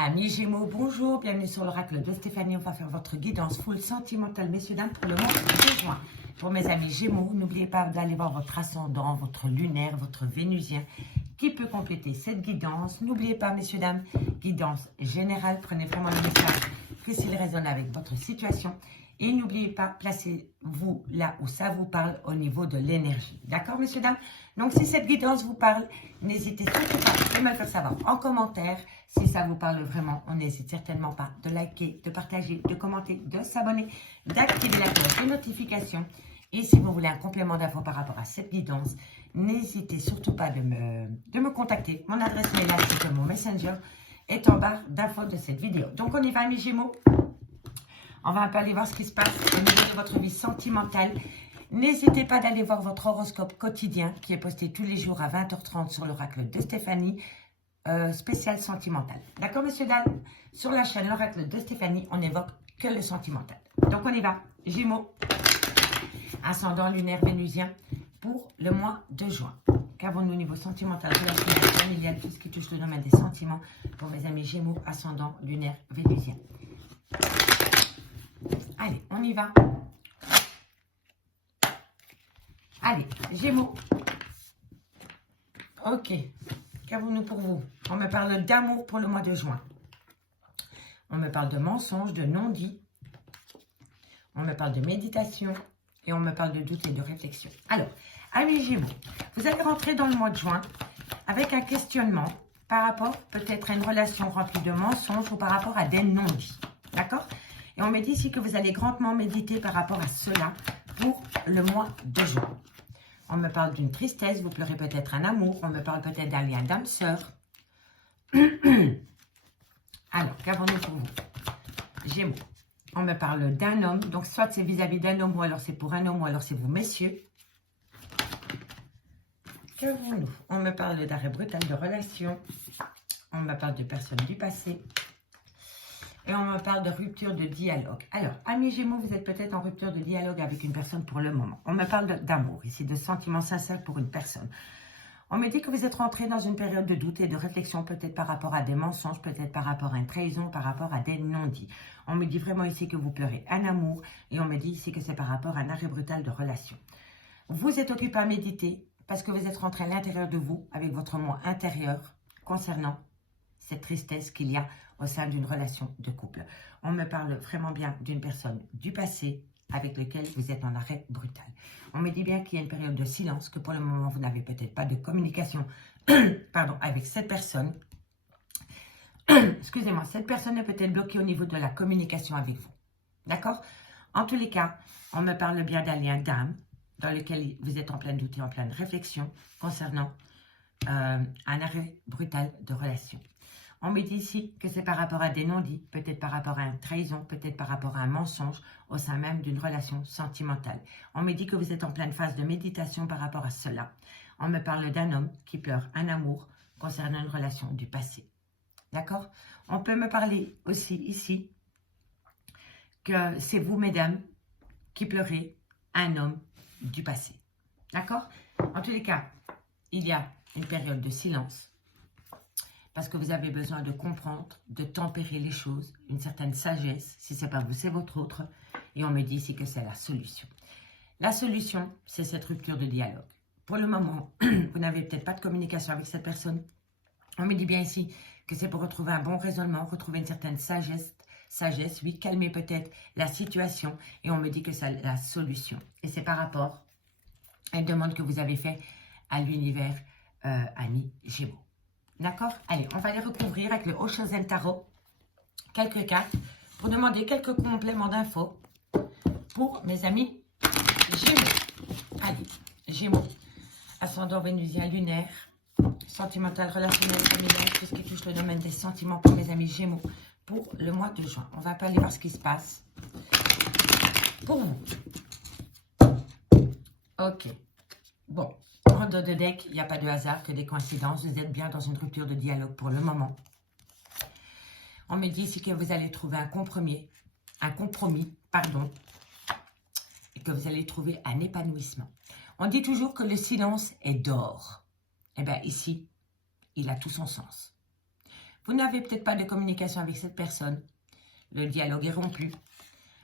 Amis Gémeaux, bonjour, bienvenue sur l'oracle de Stéphanie. On va faire votre guidance full sentimentale, messieurs, dames, pour le mois de juin. Pour mes amis Gémeaux, n'oubliez pas d'aller voir votre ascendant, votre lunaire, votre vénusien, qui peut compléter cette guidance. N'oubliez pas, messieurs, dames, guidance générale. Prenez vraiment le message que s'il résonne avec votre situation. Et n'oubliez pas, placez-vous là où ça vous parle au niveau de l'énergie. D'accord, messieurs, dames? Donc, si cette guidance vous parle, n'hésitez surtout pas à me le faire savoir en commentaire. Si ça vous parle vraiment, on n'hésite certainement pas de liker, de partager, de commenter, de s'abonner, d'activer la cloche de notification. Et si vous voulez un complément d'infos par rapport à cette guidance, n'hésitez surtout pas de me contacter. Mon adresse mail ainsi que mon messenger est en barre d'infos de cette vidéo. Donc, on y va, mes Gémeaux. On va un peu aller voir ce qui se passe au niveau de votre vie sentimentale. N'hésitez pas d'aller voir votre horoscope quotidien qui est posté tous les jours à 20h30 sur l'oracle de Stéphanie, spécial sentimental. D'accord, messieurs, dames? Sur la chaîne l'oracle de Stéphanie, on n'évoque que le sentimental. Donc, on y va. Gémeaux, ascendant lunaire vénusien pour le mois de juin. Qu'avons-nous au niveau sentimental, relationnel, familial, tout ce qui touche le domaine des sentiments pour mes amis Gémeaux, ascendant lunaire vénusien. Allez, on y va. Allez, Gémeaux. Ok. Qu'avons-nous pour vous? On me parle d'amour pour le mois de juin. On me parle de mensonges, de non-dits. On me parle de méditation. Et on me parle de doute et de réflexion. Alors, amis Gémeaux, vous allez rentrer dans le mois de juin avec un questionnement par rapport peut-être à une relation remplie de mensonges ou par rapport à des non-dits. D'accord? Et on me dit ici que vous allez grandement méditer par rapport à cela pour le mois de juin. On me parle d'une tristesse, vous pleurez peut-être un amour, on me parle peut-être d'un lien d'âme-sœur. Alors, qu'avons-nous pour vous? Gémeaux, on me parle d'un homme, donc soit c'est vis-à-vis d'un homme, ou alors c'est pour un homme, ou alors c'est vous, messieurs. Qu'avons-nous? On me parle d'arrêt brutal de relation, on me parle de personnes du passé. Et on me parle de rupture de dialogue. Alors, amis Gémeaux, vous êtes peut-être en rupture de dialogue avec une personne pour le moment. On me parle d'amour, ici, de sentiments sincères pour une personne. On me dit que vous êtes rentré dans une période de doute et de réflexion, peut-être par rapport à des mensonges, peut-être par rapport à une trahison, par rapport à des non-dits. On me dit vraiment ici que vous pleurez un amour et on me dit ici que c'est par rapport à un arrêt brutal de relation. Vous êtes occupé à méditer parce que vous êtes rentré à l'intérieur de vous avec votre moi intérieur concernant cette tristesse qu'il y a au sein d'une relation de couple. On me parle vraiment bien d'une personne du passé avec laquelle vous êtes en arrêt brutal. On me dit bien qu'il y a une période de silence, que pour le moment, vous n'avez peut-être pas de communication pardon, avec cette personne. Excusez-moi, cette personne est peut-être bloquée au niveau de la communication avec vous. D'accord? En tous les cas, on me parle bien d'un lien d'âme dans lequel vous êtes en plein doute et en pleine réflexion concernant un arrêt brutal de relation. On me dit ici que c'est par rapport à des non-dits, peut-être par rapport à une trahison, peut-être par rapport à un mensonge au sein même d'une relation sentimentale. On me dit que vous êtes en pleine phase de méditation par rapport à cela. On me parle d'un homme qui pleure un amour concernant une relation du passé. D'accord? On peut me parler aussi ici que c'est vous, mesdames, qui pleurez un homme du passé. D'accord? En tous les cas, il y a une période de silence. Parce que vous avez besoin de comprendre, de tempérer les choses, une certaine sagesse. Si ce n'est pas vous, c'est votre autre. Et on me dit ici que c'est la solution. La solution, c'est cette rupture de dialogue. Pour le moment, vous n'avez peut-être pas de communication avec cette personne. On me dit bien ici que c'est pour retrouver un bon raisonnement, retrouver une certaine sagesse, oui, calmer peut-être la situation. Et on me dit que c'est la solution. Et c'est par rapport à une demande que vous avez faite à l'univers amis Gémeaux. D'accord? Allez, on va les recouvrir avec le Oshozen Tarot. Quelques cartes pour demander quelques compléments d'infos pour mes amis Gémeaux. Allez, Gémeaux. Ascendant vénusien lunaire, sentimental, relationnel, familial, tout ce qui touche le domaine des sentiments pour mes amis Gémeaux pour le mois de juin. On va pas aller voir ce qui se passe pour vous. Ok. Bon. En dos de deck, il n'y a pas de hasard, que des coïncidences. Vous êtes bien dans une rupture de dialogue pour le moment. On me dit ici que vous allez trouver un compromis, et que vous allez trouver un épanouissement. On dit toujours que le silence est d'or. Eh bien, ici, il a tout son sens. Vous n'avez peut-être pas de communication avec cette personne. Le dialogue est rompu.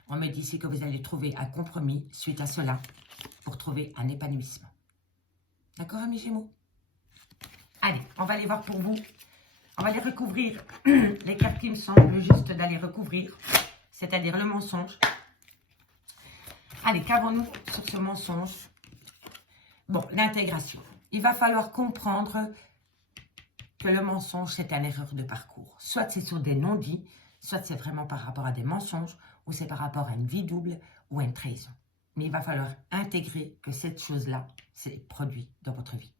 On me dit ici que vous allez trouver un compromis suite à cela pour trouver un épanouissement. D'accord, amis Gémeaux? Allez, on va aller voir pour vous. On va les recouvrir. Les cartes qui me semblent juste d'aller recouvrir, c'est-à-dire le mensonge. Allez, qu'avons-nous sur ce mensonge? Bon, l'intégration. Il va falloir comprendre que le mensonge, c'est une erreur de parcours. Soit c'est sur des non-dits, soit c'est vraiment par rapport à des mensonges, ou c'est par rapport à une vie double ou à une trahison. Mais il va falloir intégrer que cette chose-là, c'est produit dans votre vie.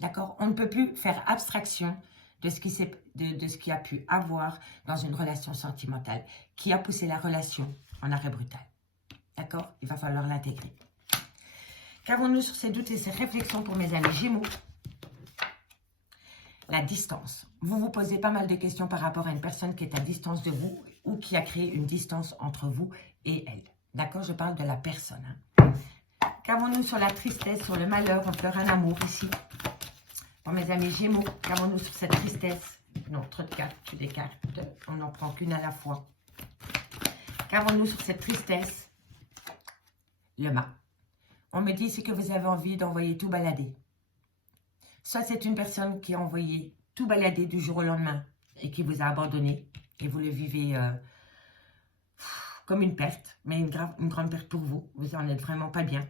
D'accord? On ne peut plus faire abstraction de ce qui a pu avoir dans une relation sentimentale, qui a poussé la relation en arrêt brutal. D'accord? Il va falloir l'intégrer. Qu'avons-nous sur ces doutes et ces réflexions pour mes amis Gémeaux? La distance. Vous vous posez pas mal de questions par rapport à une personne qui est à distance de vous ou qui a créé une distance entre vous et elle. D'accord? Je parle de la personne. Hein. Qu'avons-nous sur la tristesse, sur le malheur? On pleure un amour ici. Pour mes amis Gémeaux, qu'avons-nous sur cette tristesse? Non, trop de cartes, que des cartes. On n'en prend qu'une à la fois. Qu'avons-nous sur cette tristesse? Le mât. On me dit ici que vous avez envie d'envoyer tout balader. Soit c'est une personne qui a envoyé tout balader du jour au lendemain et qui vous a abandonné et vous le vivez comme une perte, mais une grande perte pour vous. Vous n'en êtes vraiment pas bien.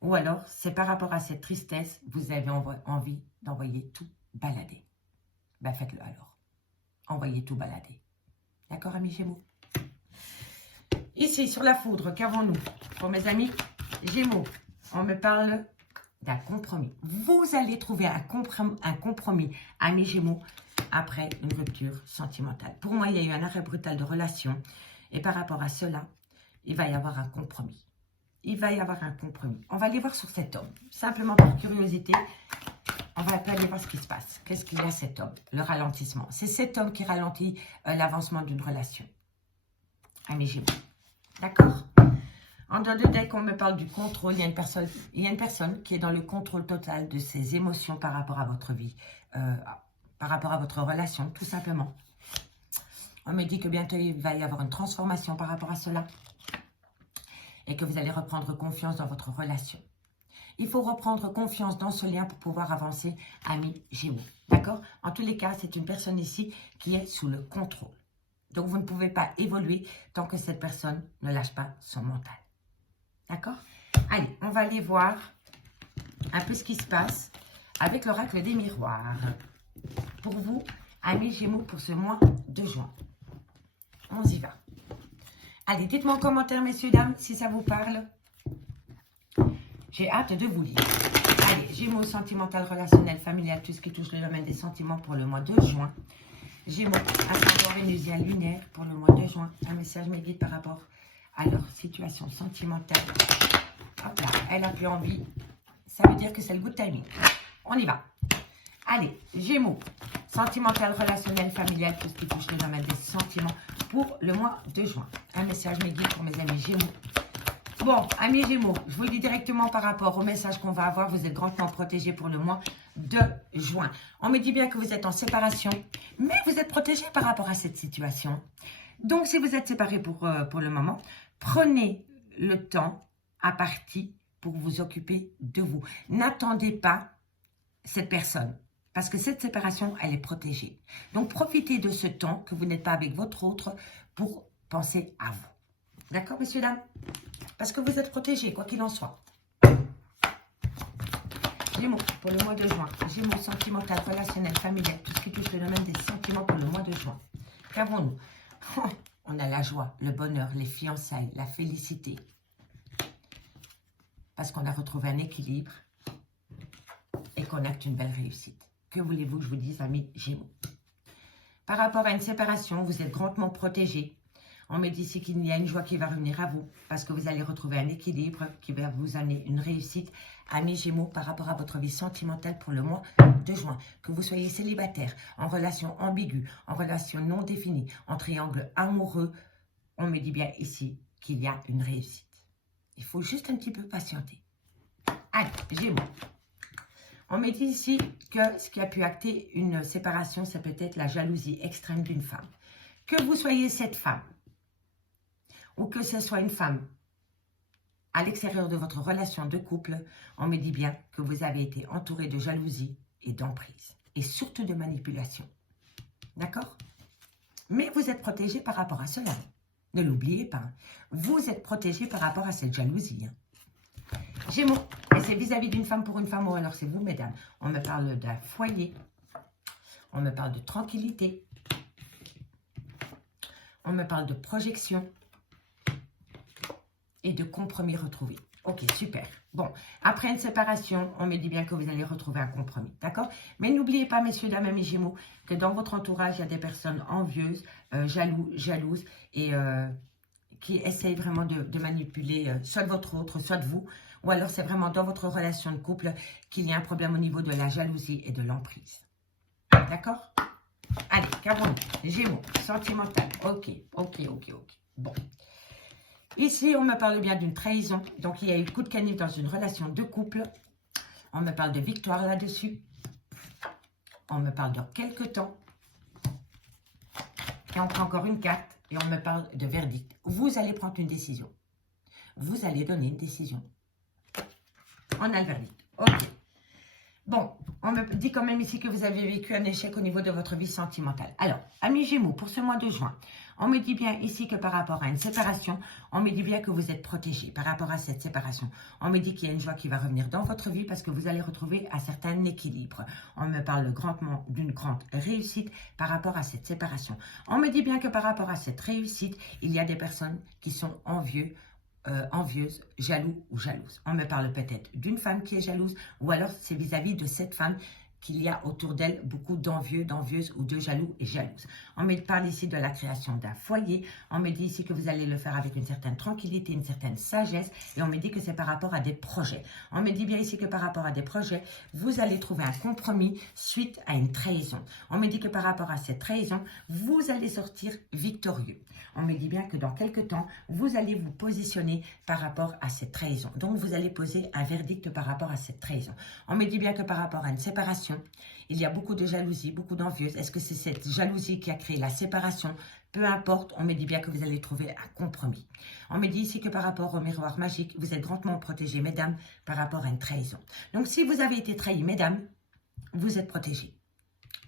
Ou alors, c'est par rapport à cette tristesse, vous avez envie d'envoyer tout balader. Ben faites-le alors. Envoyez tout balader. D'accord, amis Gémeaux? Ici, sur la foudre, qu'avons-nous? Pour mes amis Gémeaux, on me parle d'un compromis. Vous allez trouver un compromis, amis Gémeaux, après une rupture sentimentale. Pour moi, il y a eu un arrêt brutal de relation. Et par rapport à cela, il va y avoir un compromis. Il va y avoir un compromis. On va aller voir sur cet homme. Simplement par curiosité, on va aller voir ce qui se passe. Qu'est-ce qu'il y a cet homme? Le ralentissement. C'est cet homme qui ralentit l'avancement d'une relation. Amis Gémeaux. D'accord? En dehors de deck, on me parle du contrôle. Il y a une personne qui est dans le contrôle total de ses émotions par rapport à votre vie, par rapport à votre relation, tout simplement. On me dit que bientôt, il va y avoir une transformation par rapport à cela et que vous allez reprendre confiance dans votre relation. Il faut reprendre confiance dans ce lien pour pouvoir avancer, amis Gémeaux. D'accord? En tous les cas, c'est une personne ici qui est sous le contrôle. Donc, vous ne pouvez pas évoluer tant que cette personne ne lâche pas son mental. D'accord? Allez, on va aller voir un peu ce qui se passe avec l'oracle des miroirs. Pour vous, amis Gémeaux, pour ce mois de juin. On y va. Allez, dites-moi en commentaire, messieurs, dames, si ça vous parle. J'ai hâte de vous lire. Allez, Gémeaux, sentimental, relationnel, familial, tout ce qui touche le domaine des sentiments pour le mois de juin. Gémeaux, ascendant vénusien lunaire pour le mois de juin. Un message me guide par rapport à leur situation sentimentale. Hop là, elle n'a plus envie. Ça veut dire que c'est le good timing. On y va. Allez, Gémeaux, sentimental, relationnel, familial, tout ce qui touche le domaine des sentiments pour le mois de juin. Un message me guide pour mes amis Gémeaux. Bon, amis Gémeaux, je vous le dis directement par rapport au message qu'on va avoir. Vous êtes grandement protégés pour le mois de juin. On me dit bien que vous êtes en séparation, mais vous êtes protégés par rapport à cette situation. Donc, si vous êtes séparés pour le moment, prenez le temps à partir pour vous occuper de vous. N'attendez pas cette personne. Parce que cette séparation, elle est protégée. Donc, profitez de ce temps que vous n'êtes pas avec votre autre pour penser à vous. D'accord, messieurs, dames? Parce que vous êtes protégés, quoi qu'il en soit. Gémeaux, pour le mois de juin. Gémeaux, sentimental, relationnel, familial, tout ce qui touche le domaine des sentiments pour le mois de juin. Qu'avons-nous? On a la joie, le bonheur, les fiançailles, la félicité. Parce qu'on a retrouvé un équilibre et qu'on acte une belle réussite. Que voulez-vous que je vous dise, amis Gémeaux? Par rapport à une séparation, vous êtes grandement protégés. On me dit ici qu'il y a une joie qui va revenir à vous parce que vous allez retrouver un équilibre qui va vous amener une réussite, amis Gémeaux, par rapport à votre vie sentimentale pour le mois de juin. Que vous soyez célibataire, en relation ambiguë, en relation non définie, en triangle amoureux, on me dit bien ici qu'il y a une réussite. Il faut juste un petit peu patienter. Allez, Gémeaux. On me dit ici que ce qui a pu acter une séparation, c'est peut-être la jalousie extrême d'une femme. Que vous soyez cette femme, ou que ce soit une femme à l'extérieur de votre relation de couple, on me dit bien que vous avez été entouré de jalousie et d'emprise, et surtout de manipulation. D'accord? Mais vous êtes protégé par rapport à cela. Ne l'oubliez pas. Vous êtes protégé par rapport à cette jalousie. Gémeaux, et c'est vis-à-vis d'une femme pour une femme, ou alors c'est vous, mesdames. On me parle d'un foyer. On me parle de tranquillité. On me parle de projection. Et de compromis retrouvé. Ok, super. Bon, après une séparation, on me dit bien que vous allez retrouver un compromis, d'accord? Mais n'oubliez pas, messieurs, dames, amis Gémeaux, que dans votre entourage, il y a des personnes envieuses, jalouses, et qui essayent vraiment de manipuler soit votre autre, soit de vous, ou alors c'est vraiment dans votre relation de couple qu'il y a un problème au niveau de la jalousie et de l'emprise. D'accord? Allez, qu'avons-nous? Gémeaux, sentimental. Ok. Bon. Ici, on me parle bien d'une trahison. Donc, il y a eu coup de canif dans une relation de couple. On me parle de victoire là-dessus. On me parle de quelque temps. Et on prend encore une carte. Et on me parle de verdict. Vous allez prendre une décision. Vous allez donner une décision. On a le verdict. Ok. Bon, on me dit quand même ici que vous avez vécu un échec au niveau de votre vie sentimentale. Alors, amis Gémeaux, pour ce mois de juin, on me dit bien ici que par rapport à une séparation, on me dit bien que vous êtes protégé par rapport à cette séparation. On me dit qu'il y a une joie qui va revenir dans votre vie parce que vous allez retrouver un certain équilibre. On me parle grandement d'une grande réussite par rapport à cette séparation. On me dit bien que par rapport à cette réussite, il y a des personnes qui sont envieuses, jaloux ou jalouses. On me parle peut-être d'une femme qui est jalouse ou alors c'est vis-à-vis de cette femme qu'il y a autour d'elle beaucoup d'envieux, d'envieuses ou de jaloux et jalouses. On me parle ici de la création d'un foyer. On me dit ici que vous allez le faire avec une certaine tranquillité, une certaine sagesse. Et on me dit que c'est par rapport à des projets. On me dit bien ici que par rapport à des projets, vous allez trouver un compromis suite à une trahison. On me dit que par rapport à cette trahison, vous allez sortir victorieux. On me dit bien que dans quelques temps, vous allez vous positionner par rapport à cette trahison. Donc, vous allez poser un verdict par rapport à cette trahison. On me dit bien que par rapport à une séparation, il y a beaucoup de jalousie, beaucoup d'envieuses. Est-ce que c'est cette jalousie qui a créé la séparation? Peu importe, on me dit bien que vous allez trouver un compromis. On me dit ici que par rapport au miroir magique, vous êtes grandement protégés, mesdames, par rapport à une trahison. Donc, si vous avez été trahi, mesdames, vous êtes protégés.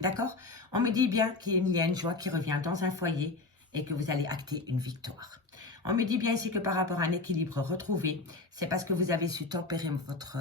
D'accord? On me dit bien qu'il y a une joie qui revient dans un foyer et que vous allez acter une victoire. On me dit bien ici que par rapport à un équilibre retrouvé, c'est parce que vous avez su tempérer votre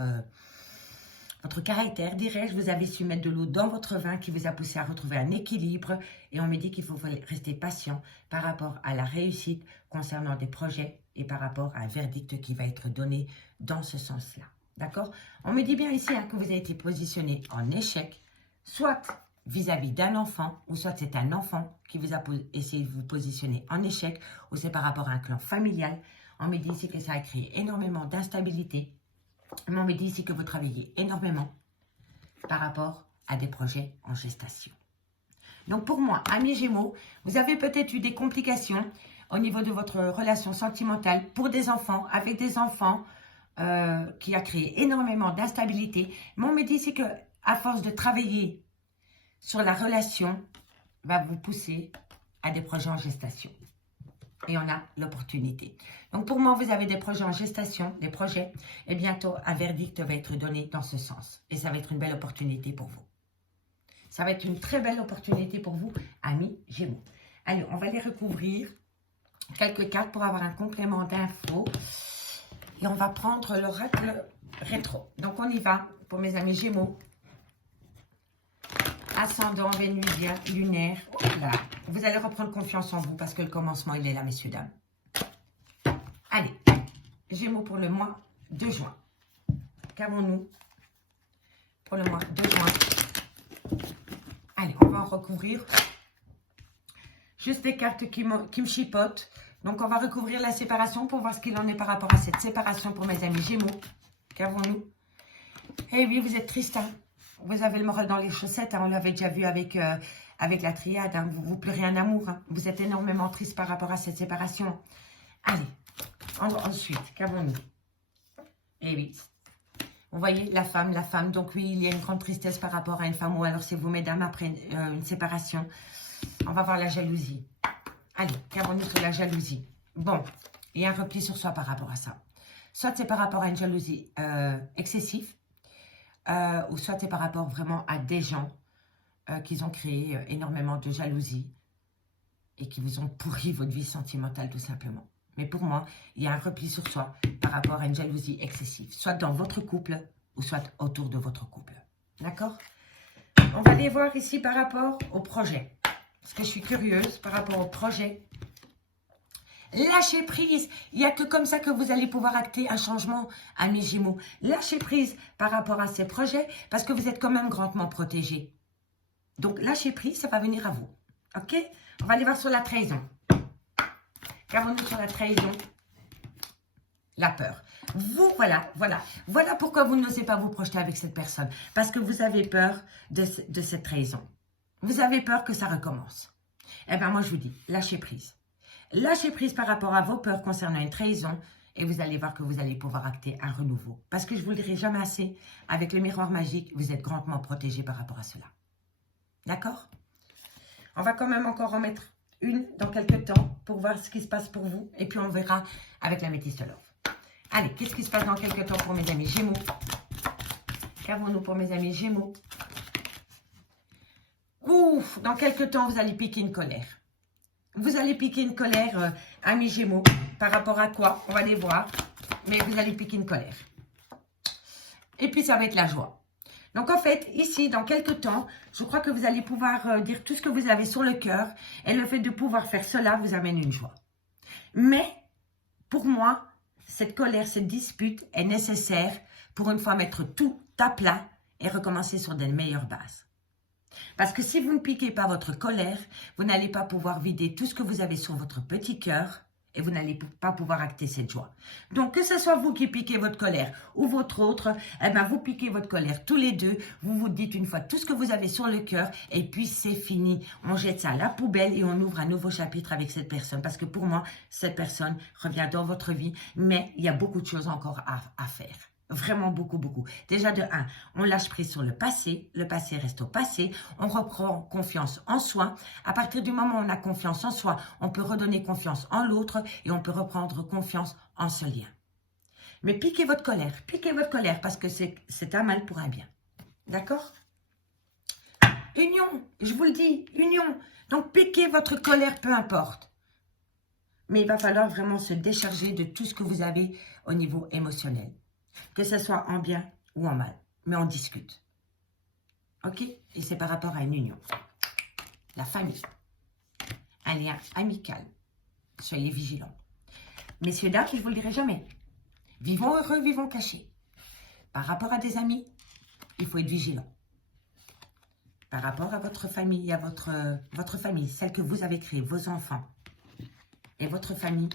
caractère, dirais-je, vous avez su mettre de l'eau dans votre vin qui vous a poussé à retrouver un équilibre. Et on me dit qu'il faut rester patient par rapport à la réussite concernant des projets et par rapport à un verdict qui va être donné dans ce sens-là. D'accord? On me dit bien ici que vous avez été positionné en échec, soit vis-à-vis d'un enfant, ou soit c'est un enfant qui vous a essayé de vous positionner en échec, ou c'est par rapport à un clan familial. On me dit ici que ça a créé énormément d'instabilité. On me dit ici que vous travaillez énormément par rapport à des projets en gestation. Donc pour moi, amis Gémeaux, vous avez peut-être eu des complications au niveau de votre relation sentimentale pour des enfants, avec des enfants qui a créé énormément d'instabilité. Mais on me dit ici que à force de travailler sur la relation, va vous pousser à des projets en gestation. Et on a l'opportunité. Donc pour moi, vous avez des projets en gestation, des projets, et bientôt un verdict va être donné dans ce sens. Et ça va être une belle opportunité pour vous. Ça va être une très belle opportunité pour vous, amis Gémeaux. Allez, on va les recouvrir. Quelques cartes pour avoir un complément d'infos. Et on va prendre l'oracle rétro. Donc on y va pour mes amis Gémeaux. Ascendant, vénusien, lunaire. Là. Vous allez reprendre confiance en vous parce que le commencement, il est là, messieurs, dames. Allez, Gémeaux pour le mois de juin. Qu'avons-nous pour le mois de juin? Allez, on va en recouvrir. Juste des cartes qui me chipotent. Donc, on va recouvrir la séparation pour voir ce qu'il en est par rapport à cette séparation pour mes amis Gémeaux. Qu'avons-nous? Eh oui, vous êtes triste, hein? Vous avez le moral dans les chaussettes, hein, on l'avait déjà vu avec la triade, hein, vous pleurez un amour, hein, vous êtes énormément triste par rapport à cette séparation. Allez, ensuite, qu'avons-nous? Eh oui, Vous voyez, la femme. Donc oui, il y a une grande tristesse par rapport à une femme, ou alors c'est vous, mesdames, après une séparation. On va voir la jalousie. Allez, qu'avons-nous sur la jalousie? Bon, il y a un repli sur soi par rapport à ça. Soit c'est par rapport à une jalousie excessive, ou soit c'est par rapport vraiment à des gens qui ont créé énormément de jalousie et qui vous ont pourri votre vie sentimentale tout simplement. Mais pour moi, il y a un repli sur soi par rapport à une jalousie excessive, soit dans votre couple ou soit autour de votre couple. D'accord? On va aller voir ici par rapport au projet. Parce que je suis curieuse par rapport au projet. Lâchez prise. Il n'y a que comme ça que vous allez pouvoir acter un changement, amis Gémeaux. Lâchez prise par rapport à ces projets parce que vous êtes quand même grandement protégés. Donc, lâchez prise, ça va venir à vous. Ok? On va aller voir sur la trahison. Qu'avons-nous sur la trahison? La peur. Vous, voilà pourquoi vous n'osez pas vous projeter avec cette personne. Parce que vous avez peur de cette trahison. Vous avez peur que ça recommence. Eh bien, moi, je vous dis, lâchez prise. Lâchez prise par rapport à vos peurs concernant une trahison et vous allez voir que vous allez pouvoir acter un renouveau. Parce que je ne vous le dirai jamais assez, avec le miroir magique, vous êtes grandement protégé par rapport à cela. D'accord? On va quand même encore en mettre une dans quelques temps pour voir ce qui se passe pour vous. Et puis, on verra avec l'améthyste love. Allez, qu'est-ce qui se passe dans quelques temps pour mes amis Gémeaux? Qu'avons-nous pour mes amis Gémeaux? Ouf, dans quelques temps, vous allez piquer une colère. Vous allez piquer une colère, amis Gémeaux. Par rapport à quoi? On va les voir. Mais vous allez piquer une colère. Et puis, ça va être la joie. Donc, en fait, ici, dans quelques temps, je crois que vous allez pouvoir dire tout ce que vous avez sur le cœur. Et le fait de pouvoir faire cela vous amène une joie. Mais, pour moi, cette colère, cette dispute est nécessaire pour une fois mettre tout à plat et recommencer sur des meilleures bases. Parce que si vous ne piquez pas votre colère, vous n'allez pas pouvoir vider tout ce que vous avez sur votre petit cœur et vous n'allez pas pouvoir acter cette joie. Donc, que ce soit vous qui piquez votre colère ou votre autre, eh bien, vous piquez votre colère tous les deux. Vous vous dites une fois tout ce que vous avez sur le cœur et puis c'est fini. On jette ça à la poubelle et on ouvre un nouveau chapitre avec cette personne. Parce que pour moi, cette personne revient dans votre vie, mais il y a beaucoup de choses encore à faire. Vraiment beaucoup, beaucoup. Déjà de 1, on lâche prise sur le passé reste au passé, on reprend confiance en soi. À partir du moment où on a confiance en soi, on peut redonner confiance en l'autre et on peut reprendre confiance en ce lien. Mais piquez votre colère parce que c'est un mal pour un bien. D'accord? Union, je vous le dis, union. Donc piquez votre colère, peu importe. Mais il va falloir vraiment se décharger de tout ce que vous avez au niveau émotionnel. Que ce soit en bien ou en mal. Mais on discute. Ok? Et c'est par rapport à une union. La famille. Un lien amical. Soyez vigilants. Messieurs, dames, je ne vous le dirai jamais. Vivons heureux, vivons cachés. Par rapport à des amis, il faut être vigilant. Par rapport à votre famille, à votre famille, celle que vous avez créée, vos enfants et votre famille,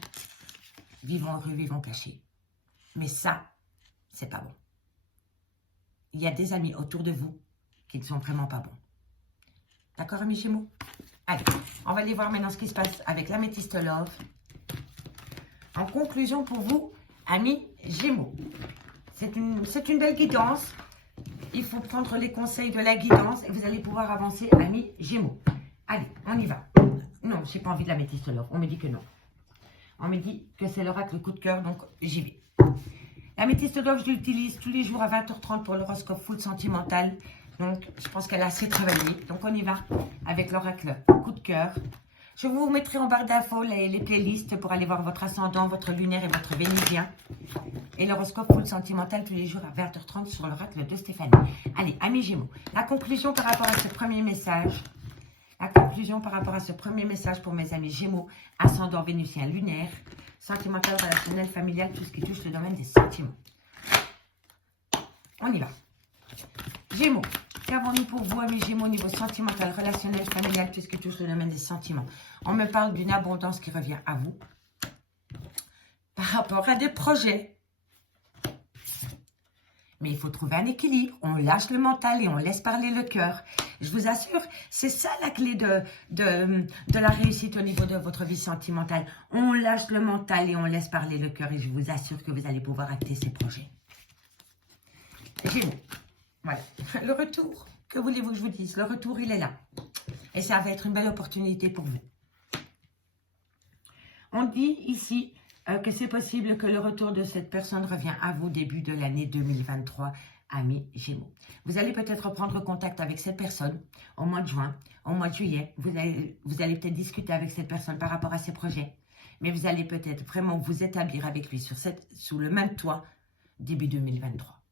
vivons heureux, vivons cachés. Mais ça, c'est pas bon. Il y a des amis autour de vous qui ne sont vraiment pas bons. D'accord, amis Gémeaux? Allez, on va aller voir maintenant ce qui se passe avec l'améthyste love. En conclusion pour vous, amis Gémeaux, c'est une belle guidance. Il faut prendre les conseils de la guidance et vous allez pouvoir avancer, amis Gémeaux. Allez, on y va. Non, je n'ai pas envie de l'améthyste love. On me dit que non. On me dit que c'est l'oracle coup de cœur, donc j'y vais. L'améthyste love, je l'utilise tous les jours à 20h30 pour l'horoscope full sentimental. Donc, je pense qu'elle a assez travaillé. Donc, on y va avec l'oracle coup de cœur. Je vous mettrai en barre d'infos les playlists pour aller voir votre ascendant, votre lunaire et votre vénusien. Et l'horoscope full sentimental tous les jours à 20h30 sur l'oracle de Stéphanie. Allez, amis Gémeaux, la conclusion par rapport à ce premier message. La conclusion par rapport à ce premier message pour mes amis Gémeaux, ascendant vénusien lunaire, sentimental, relationnel, familial, tout ce qui touche le domaine des sentiments. On y va. Gémeaux, qu'avons-nous pour vous, amis Gémeaux, au niveau sentimental, relationnel, familial, tout ce qui touche le domaine des sentiments? On me parle d'une abondance qui revient à vous par rapport à des projets. Mais il faut trouver un équilibre. On lâche le mental et on laisse parler le cœur. Je vous assure, c'est ça la clé de la réussite au niveau de votre vie sentimentale. On lâche le mental et on laisse parler le cœur. Et je vous assure que vous allez pouvoir acter ces projets. Gémeaux. Voilà. Le retour, que voulez-vous que je vous dise? Le retour, il est là. Et ça va être une belle opportunité pour vous. On dit ici que c'est possible que le retour de cette personne revient à vous début de l'année 2023, amis Gémeaux. Vous allez peut-être prendre contact avec cette personne au mois de juin, au mois de juillet. Vous allez peut-être discuter avec cette personne par rapport à ses projets. Mais vous allez peut-être vraiment vous établir avec lui sous le même toit début 2023.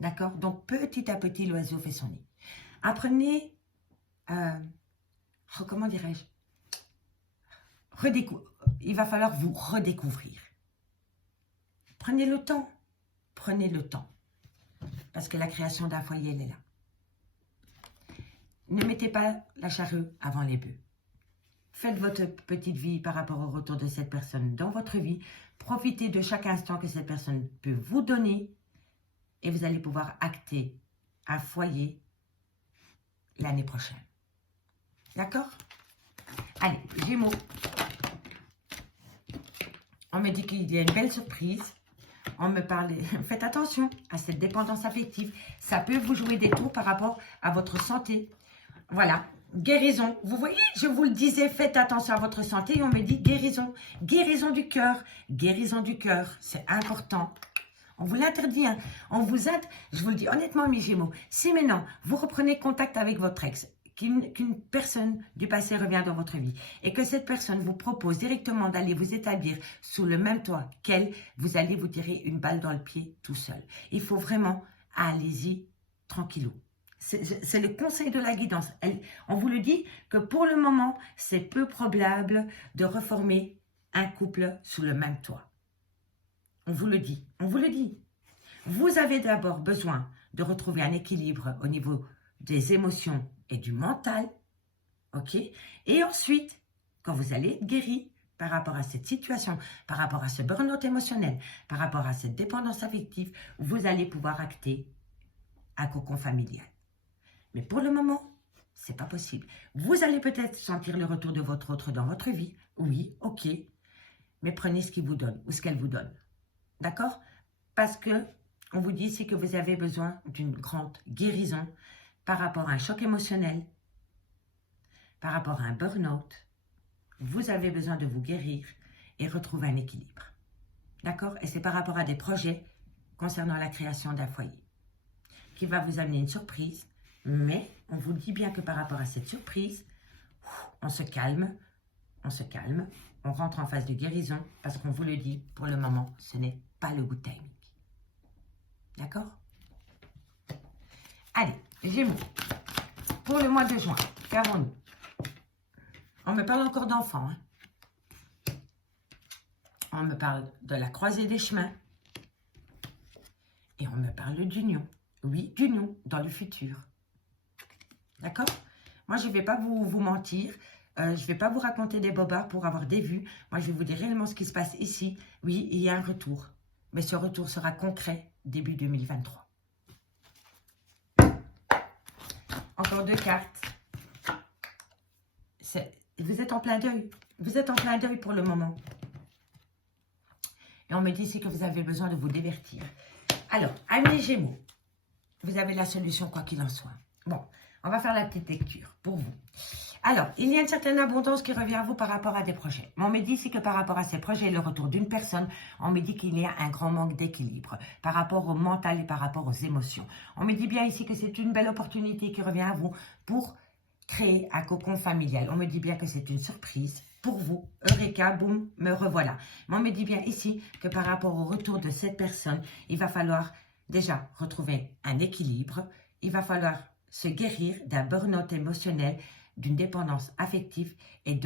D'accord? Donc, petit à petit, l'oiseau fait son nid. Apprenez, comment dirais-je? Il va falloir vous redécouvrir. Prenez le temps. Prenez le temps. Parce que la création d'un foyer, elle est là. Ne mettez pas la charrue avant les bœufs. Faites votre petite vie par rapport au retour de cette personne dans votre vie. Profitez de chaque instant que cette personne peut vous donner. Et vous allez pouvoir acter un foyer l'année prochaine. D'accord? Allez, Gémeaux. On me dit qu'il y a une belle surprise. On me parle, faites attention à cette dépendance affective. Ça peut vous jouer des tours par rapport à votre santé. Voilà, guérison. Vous voyez, je vous le disais, faites attention à votre santé. Et on me dit guérison. Guérison du cœur. Guérison du cœur, c'est important. On vous l'interdit, hein. Je vous le dis honnêtement, mes Gémeaux. Si maintenant, vous reprenez contact avec votre ex, qu'une personne du passé revient dans votre vie et que cette personne vous propose directement d'aller vous établir sous le même toit qu'elle, vous allez vous tirer une balle dans le pied tout seul. Il faut vraiment, allez-y, tranquillou. C'est le conseil de la guidance. On vous le dit que pour le moment, c'est peu probable de reformer un couple sous le même toit. On vous le dit, on vous le dit. Vous avez d'abord besoin de retrouver un équilibre au niveau des émotions et du mental, ok? Et ensuite, quand vous allez être guéri par rapport à cette situation, par rapport à ce burn-out émotionnel, par rapport à cette dépendance affective, vous allez pouvoir acter un cocon familial. Mais pour le moment, c'est pas possible. Vous allez peut-être sentir le retour de votre autre dans votre vie, oui, ok, mais prenez ce qu'il vous donne ou ce qu'elle vous donne, d'accord? Parce que on vous dit ici que vous avez besoin d'une grande guérison par rapport à un choc émotionnel, par rapport à un burn-out. Vous avez besoin de vous guérir et retrouver un équilibre. D'accord? Et c'est par rapport à des projets concernant la création d'un foyer qui va vous amener une surprise. Mais on vous dit bien que par rapport à cette surprise, on se calme, on rentre en phase de guérison parce qu'on vous le dit, pour le moment, ce n'est pas le good timing. D'accord? Allez, Gémeaux, pour le mois de juin, qu'avons-nous? On me parle encore d'enfants. Hein? On me parle de la croisée des chemins. Et on me parle d'union. Oui, d'union dans le futur. D'accord? Moi, je ne vais pas vous mentir. Je ne vais pas vous raconter des bobards pour avoir des vues. Moi, je vais vous dire réellement ce qui se passe ici. Oui, il y a un retour. Mais ce retour sera concret début 2023. Encore deux cartes. Vous êtes en plein deuil. Vous êtes en plein deuil pour le moment. Et on me dit ici que vous avez besoin de vous divertir. Alors, amis Gémeaux, vous avez la solution quoi qu'il en soit. Bon, on va faire la petite lecture pour vous. Alors, il y a une certaine abondance qui revient à vous par rapport à des projets. Mais on me dit ici que par rapport à ces projets et le retour d'une personne, on me dit qu'il y a un grand manque d'équilibre par rapport au mental et par rapport aux émotions. On me dit bien ici que c'est une belle opportunité qui revient à vous pour créer un cocon familial. On me dit bien que c'est une surprise pour vous. Eureka, boum, me revoilà. Mais on me dit bien ici que par rapport au retour de cette personne, il va falloir déjà retrouver un équilibre. Il va falloir se guérir d'un burn-out émotionnel, d'une dépendance affective et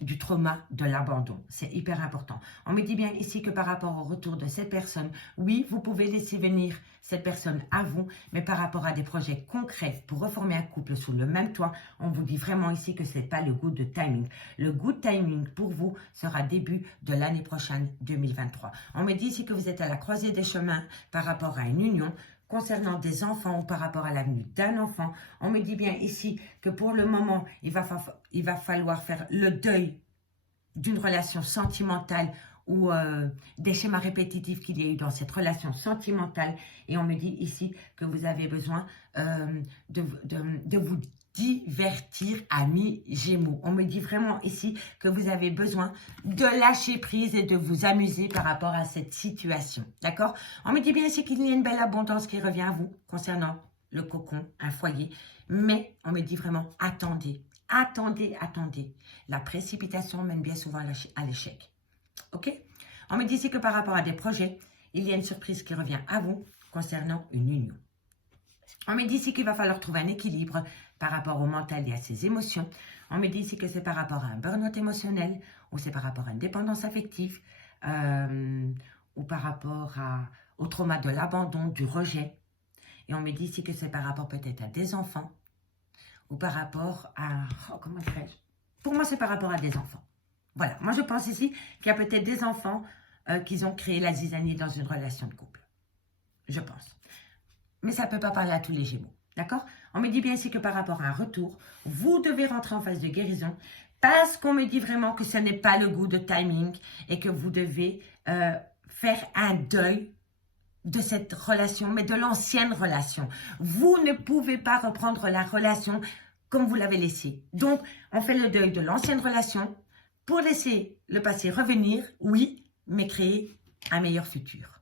du trauma de l'abandon. C'est hyper important. On me dit bien ici que par rapport au retour de cette personne, oui, vous pouvez laisser venir cette personne à vous, mais par rapport à des projets concrets pour reformer un couple sous le même toit, on vous dit vraiment ici que ce n'est pas le good timing. Le good timing pour vous sera début de l'année prochaine, 2023. On me dit ici que vous êtes à la croisée des chemins par rapport à une union, concernant des enfants ou par rapport à l'avenue d'un enfant. On me dit bien ici que pour le moment, il va falloir faire le deuil d'une relation sentimentale ou des schémas répétitifs qu'il y a eu dans cette relation sentimentale. Et on me dit ici que vous avez besoin de vous divertir, amis Gémeaux. On me dit vraiment ici que vous avez besoin de lâcher prise et de vous amuser par rapport à cette situation. D'accord? On me dit bien ici qu'il y a une belle abondance qui revient à vous concernant le cocon, un foyer. Mais on me dit vraiment, attendez, attendez, attendez. La précipitation mène bien souvent à l'échec. Ok? On me dit ici que par rapport à des projets, il y a une surprise qui revient à vous concernant une union. On me dit ici qu'il va falloir trouver un équilibre par rapport au mental et à ses émotions. On me dit ici que c'est par rapport à un burn-out émotionnel, ou c'est par rapport à une dépendance affective, ou par rapport au trauma de l'abandon, du rejet. Et on me dit ici que c'est par rapport peut-être à des enfants, ou par rapport à... Oh, comment dirais-je? Pour moi, c'est par rapport à des enfants. Voilà, moi je pense ici qu'il y a peut-être des enfants qui ont créé la zizanie dans une relation de couple. Je pense. Mais ça ne peut pas parler à tous les Gémeaux. D'accord? On me dit bien ici que par rapport à un retour, vous devez rentrer en phase de guérison parce qu'on me dit vraiment que ce n'est pas le goût de timing et que vous devez faire un deuil de cette relation, mais de l'ancienne relation. Vous ne pouvez pas reprendre la relation comme vous l'avez laissée. Donc, on fait le deuil de l'ancienne relation pour laisser le passé revenir, oui, mais créer un meilleur futur.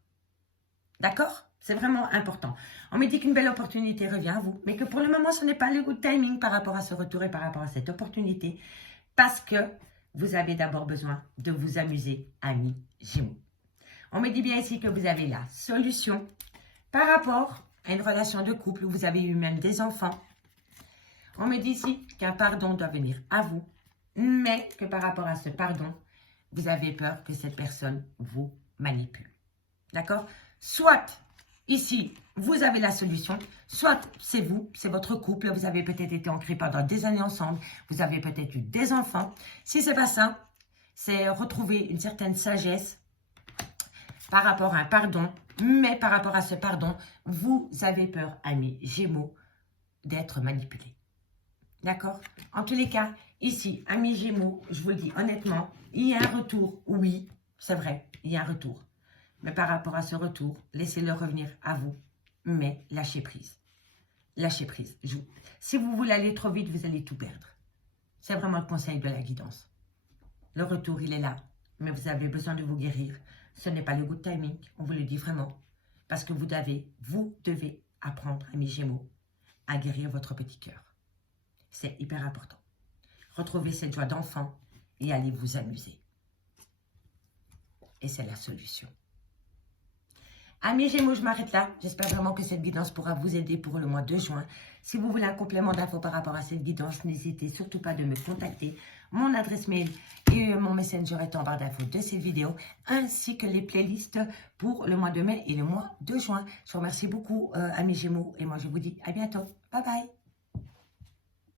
D'accord? C'est vraiment important. On me dit qu'une belle opportunité revient à vous, mais que pour le moment, ce n'est pas le good timing par rapport à ce retour et par rapport à cette opportunité, parce que vous avez d'abord besoin de vous amuser, amis Gémeaux. On me dit bien ici que vous avez la solution par rapport à une relation de couple où vous avez eu même des enfants. On me dit ici qu'un pardon doit venir à vous, mais que par rapport à ce pardon, vous avez peur que cette personne vous manipule. D'accord? Soit, ici, vous avez la solution, soit c'est vous, c'est votre couple, vous avez peut-être été ancrés pendant des années ensemble, vous avez peut-être eu des enfants. Si ce n'est pas ça, c'est retrouver une certaine sagesse par rapport à un pardon, mais par rapport à ce pardon, vous avez peur, amis Gémeaux, d'être manipulés. D'accord? En tous les cas, ici, amis Gémeaux, je vous le dis honnêtement, il y a un retour, oui, c'est vrai, il y a un retour. Mais par rapport à ce retour, laissez-le revenir à vous, mais lâchez prise. Lâchez prise. Si vous voulez aller trop vite, vous allez tout perdre. C'est vraiment le conseil de la guidance. Le retour, il est là, mais vous avez besoin de vous guérir. Ce n'est pas le good timing, on vous le dit vraiment. Parce que vous devez apprendre, amis Gémeaux, à guérir votre petit cœur. C'est hyper important. Retrouvez cette joie d'enfant et allez vous amuser. Et c'est la solution. Amis Gémeaux, je m'arrête là. J'espère vraiment que cette guidance pourra vous aider pour le mois de juin. Si vous voulez un complément d'infos par rapport à cette guidance, n'hésitez surtout pas de me contacter. Mon adresse mail et mon messenger est en barre d'infos de cette vidéo, ainsi que les playlists pour le mois de mai et le mois de juin. Je vous remercie beaucoup, amis Gémeaux, et moi je vous dis à bientôt. Bye bye.